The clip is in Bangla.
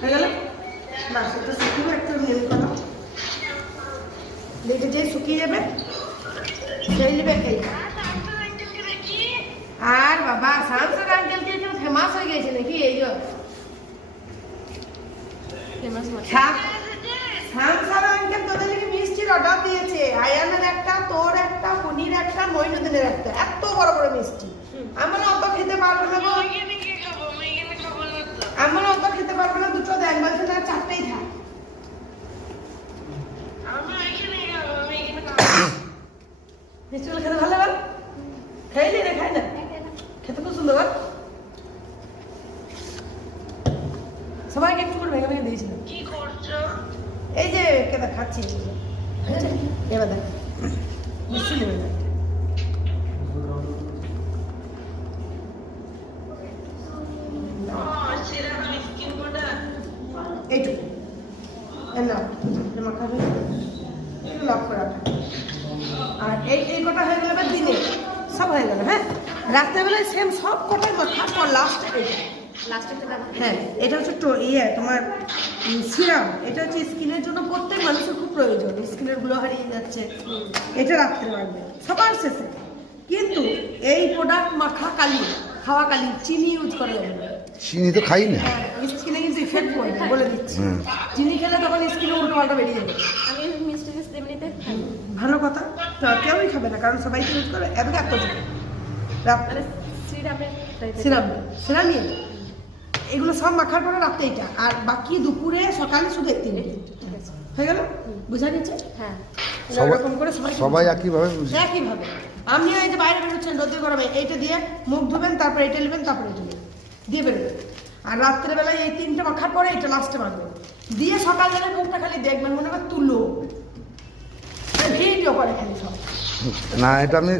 হয়ে গেল বাস। এটা শুকিয়ে একটু নেমে করো, এটা যে শুকিয়ে যাবে সেই নেবে এই। আর বাবা সামসার আঙ্কেলকে একটু ফেমাস হয়ে গেছে নাকি এই যে সামসার আঙ্কেল তোদের নাকি মিষ্টির অর্ডার দিয়েছে। আয়ানের একটা, তোর একটা, পনির একটা, মইনুদ্দিনের একটা, এত বড় বড় মিষ্টি। আমরা অত খেতে পারবো না গো, আমরা অত খেতে পারবো না, দুটো দেখ বলছে না চারটেই থাক। মিষ্টিগুলো খেতে ভালো লাগে, খাইলি রে খাই না, খেতে খুব সুন্দর। সবাইকে একটু করে ভেঙে ভেঙে দিয়েছিলাম। কি করছো? এই যে কেদা খাচ্ছি এবার দেখ মিষ্টি নেবে না। এইটুকু মাখাবে লক করে রাখা। আর এই কটা হয়ে গেল এবার দিনে সব হয়ে গেল। হ্যাঁ রাত্রেবেলায় সেম সব কটাই মাখা পর লাস্টে হ্যাঁ এটা হচ্ছে তোমার সিরাম। এটা হচ্ছে স্কিনের জন্য প্রত্যেক মানুষের খুব প্রয়োজন, স্কিনের গ্লো হারিয়ে যাচ্ছে, এটা রাত্রে মাখবে সবার শেষে। কিন্তু এই প্রোডাক্ট মাখা কালি খাওয়া কালি চিনি ইউজ করা যাবে না। চিনি তো খাই না, স্কিনে কিন্তু ইফেক্ট করবে বলে দিচ্ছি। চিনি খেলে তখন স্কিনে উল্টো পাল্টা বেরিয়ে যাবে। আমি মিষ্টি এমনিতে খাই। ভালো কথা, তো কেউই খাবে না কারণ সবাই ইউজ করে এত মানে সিরাম সিরাম নিয়ে এগুলো সব মাখার পরে রাত্রে এটা, আর বাকি দুপুরে সকালে শুধু তিনটে হয়ে গেল। বুঝা গেছে? হ্যাঁ এরকম করে সবাই একইভাবে একইভাবে। আপনিও এই যে বাইরে বেরোচ্ছেন রোদে গরমে, এইটা দিয়ে মুখ ধুবেন, তারপরে এটা নেবেন, তারপরে এটা নেবেন, দিয়ে বেরোবেন। আর রাত্রেবেলায় এই তিনটে মাখার পরে এটা লাস্টে মাখবেন, দিয়ে সকালবেলা মুখটা খালি দেখবেন মনে হয় তুলো ভিডিও করে খালি সব না। এটা আমি